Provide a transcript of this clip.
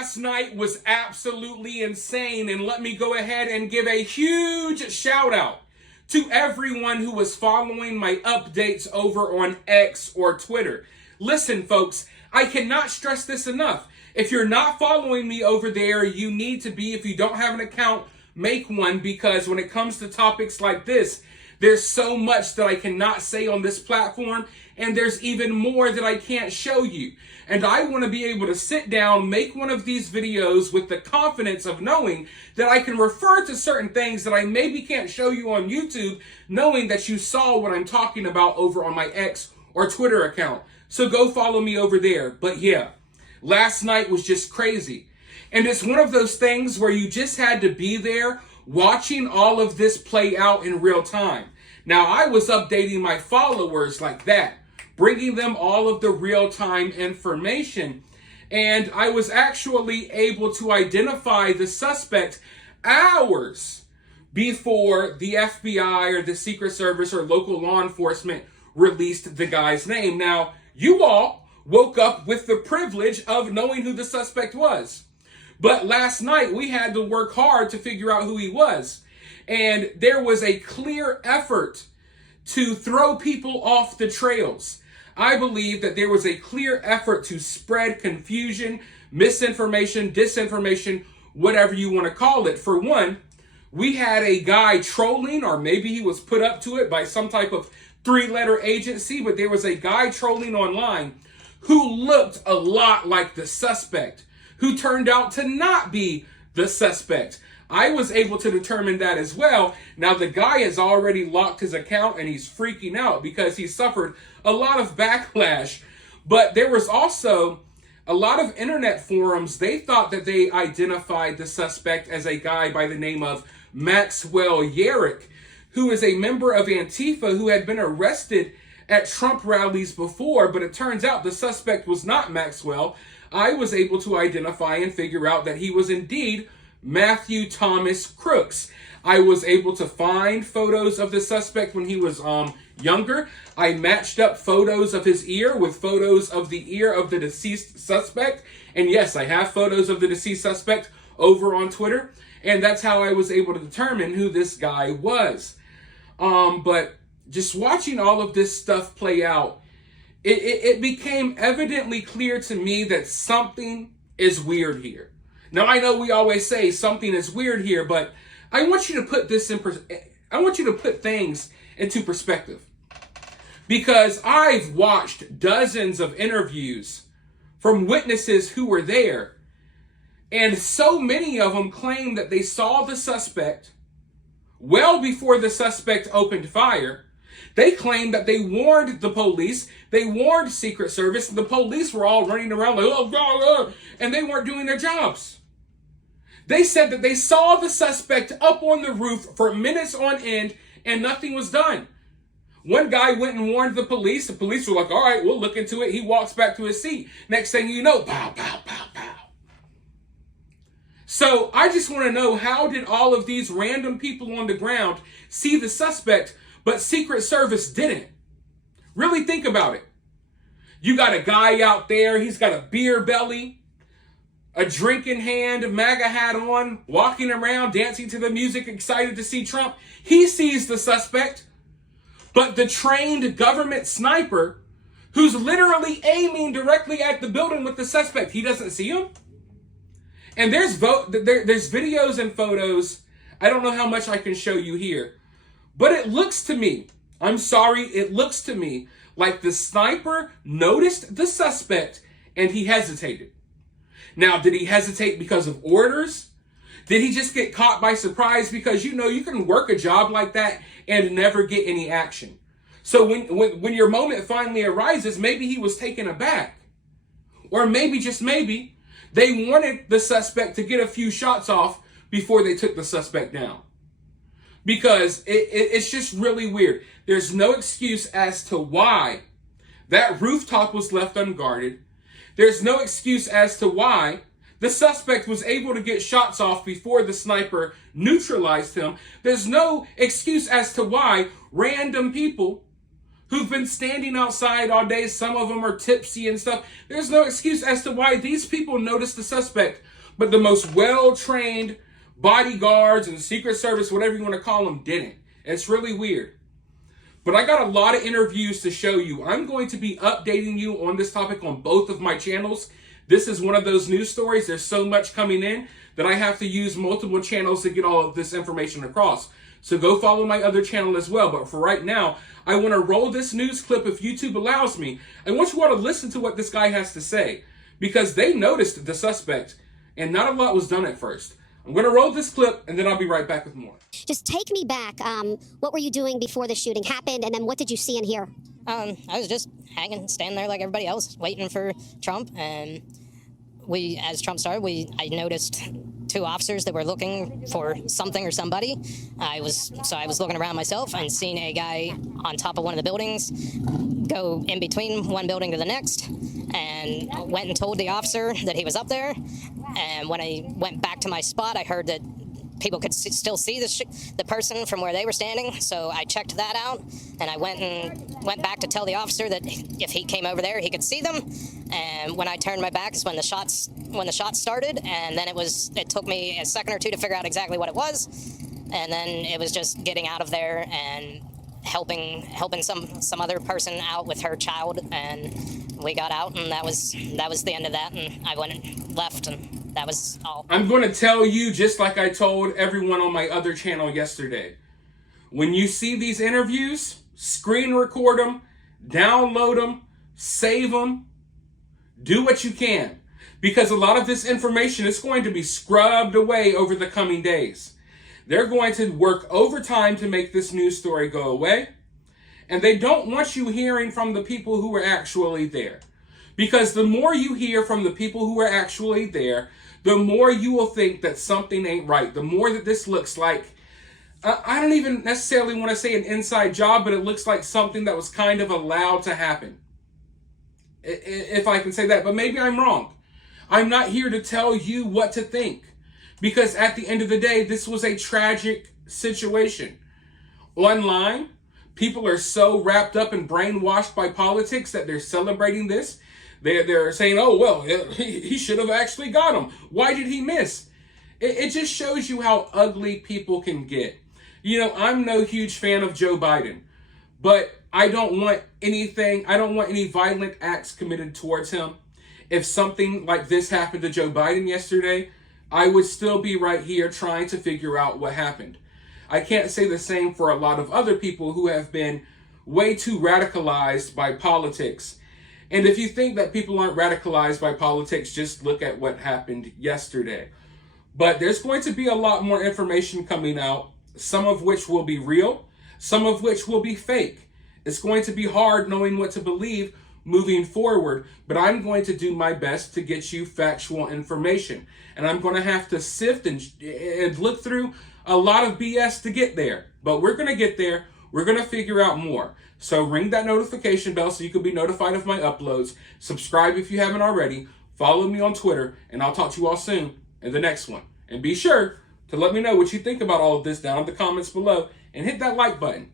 last night was absolutely insane, and let me go ahead and give a huge shout out to everyone who was following my updates over on X or Twitter. Listen, folks, I cannot stress this enough. If you're not following me over there, you need to be. If you don't have an account, make one, because when it comes to topics like this, there's so much that I cannot say on this platform, and there's even more that I can't show you. And I want to be able to sit down, make one of these videos with the confidence of knowing that I can refer to certain things that I maybe can't show you on YouTube, knowing that you saw what I'm talking about over on my X or Twitter account. So go follow me over there. But yeah, last night was just crazy. And it's one of those things where you just had to be there watching all of this play out in real time. Now, I was updating my followers like that, bringing them all of the real-time information. And I was actually able to identify the suspect hours before the FBI or the Secret Service or local law enforcement released the guy's name. Now, you all woke up with the privilege of knowing who the suspect was. But last night, we had to work hard to figure out who he was. And there was a clear effort to throw people off the trails. I believe that there was a clear effort to spread confusion, misinformation, disinformation, whatever you want to call it. For one, we had a guy trolling, or maybe he was put up to it by some type of three-letter agency, but there was a guy trolling online who looked a lot like the suspect, who turned out to not be the suspect. I was able to determine that as well. Now, the guy has already locked his account and he's freaking out because he suffered a lot of backlash. But there was also a lot of internet forums. They thought that they identified the suspect as a guy by the name of Maxwell Yerrick, who is a member of Antifa who had been arrested at Trump rallies before. But it turns out the suspect was not Maxwell. I was able to identify and figure out that he was indeed Matthew Thomas Crooks. I was able to find photos of the suspect when he was younger. I matched up photos of his ear with photos of the ear of the deceased suspect. And yes, I have photos of the deceased suspect over on Twitter. And that's how I was able to determine who this guy was. But just watching all of this stuff play out, it became evidently clear to me that something is weird here. Now, I know we always say something is weird here, but I want you to put things into perspective. Because I've watched dozens of interviews from witnesses who were there, and so many of them claim that they saw the suspect well before the suspect opened fire. They claimed that they warned the police, they warned Secret Service, and the police were all running around like, oh, God, and they weren't doing their jobs. They said that they saw the suspect up on the roof for minutes on end, and nothing was done. One guy went and warned the police. The police were like, all right, we'll look into it. He walks back to his seat. Next thing you know, pow, pow, pow, pow. So I just want to know, how did all of these random people on the ground see the suspect, but Secret Service didn't? Really think about it. You got a guy out there, he's got a beer belly, a drink in hand, a MAGA hat on, walking around, dancing to the music, excited to see Trump. He sees the suspect, but the trained government sniper, who's literally aiming directly at the building with the suspect, he doesn't see him. And there's videos and photos. I don't know how much I can show you here, but it looks to me, I'm sorry, it looks to me like the sniper noticed the suspect and he hesitated. Now, did he hesitate because of orders? Did he just get caught by surprise? Because, you know, you can work a job like that and never get any action. So when your moment finally arises, maybe he was taken aback. Or maybe, just maybe, they wanted the suspect to get a few shots off before they took the suspect down. Because it's just really weird. There's no excuse as to why that rooftop was left unguarded. There's no excuse as to why the suspect was able to get shots off before the sniper neutralized him. There's no excuse as to why random people who've been standing outside all day. Some of them are tipsy and stuff. There's no excuse as to why these people noticed the suspect, but the most well-trained bodyguards and Secret Service, whatever you want to call them, didn't. It's really weird. But I got a lot of interviews to show you. I'm going to be updating you on this topic on both of my channels. This is one of those news stories. There's so much coming in that I have to use multiple channels to get all of this information across. So go follow my other channel as well. But for right now, I want to roll this news clip if YouTube allows me. I want you all to listen to what this guy has to say, because they noticed the suspect and not a lot was done at first. I'm going to roll this clip and then I'll be right back with more. Just take me back. What were you doing before the shooting happened, and then what did you see and hear? I was just hanging, standing there like everybody else, waiting for Trump. And as Trump started, I noticed two officers that were looking for something or somebody. I was looking around myself and seeing a guy on top of one of the buildings go in between one building to the next, and went and told the officer that he was up there. And when I went back to my spot, I heard that people could still see the person from where they were standing. So I checked that out, and I went back to tell the officer that if he came over there, he could see them. And when I turned my back is when the shots started, and then it took me a second or two to figure out exactly what it was, and then it was just getting out of there and helping some other person out with her child, and we got out, and that was the end of that, and I went and left, and that was all. I'm going to tell you, just like I told everyone on my other channel yesterday, when you see these interviews, screen record them, download them, save them, do what you can, because a lot of this information is going to be scrubbed away over the coming days. They're going to work overtime to make this news story go away. And they don't want you hearing from the people who were actually there. Because the more you hear from the people who were actually there, the more you will think that something ain't right. The more that this looks like, I don't even necessarily want to say an inside job, but it looks like something that was kind of allowed to happen. If I can say that, but maybe I'm wrong. I'm not here to tell you what to think. Because at the end of the day, this was a tragic situation. Online, people are so wrapped up and brainwashed by politics that they're celebrating this. They're saying, oh, well, he should have actually got him. Why did he miss? It just shows you how ugly people can get. You know, I'm no huge fan of Joe Biden, but I don't want any violent acts committed towards him. If something like this happened to Joe Biden yesterday, I would still be right here trying to figure out what happened. I can't say the same for a lot of other people who have been way too radicalized by politics. And if you think that people aren't radicalized by politics, just look at what happened yesterday. But there's going to be a lot more information coming out, some of which will be real, some of which will be fake. It's going to be hard knowing what to believe moving forward, but I'm going to do my best to get you factual information. And I'm going to have to sift and look through a lot of BS to get there. But we're going to get there. We're going to figure out more. So ring that notification bell so you can be notified of my uploads. Subscribe if you haven't already. Follow me on Twitter, and I'll talk to you all soon in the next one. And be sure to let me know what you think about all of this down in the comments below, and hit that like button.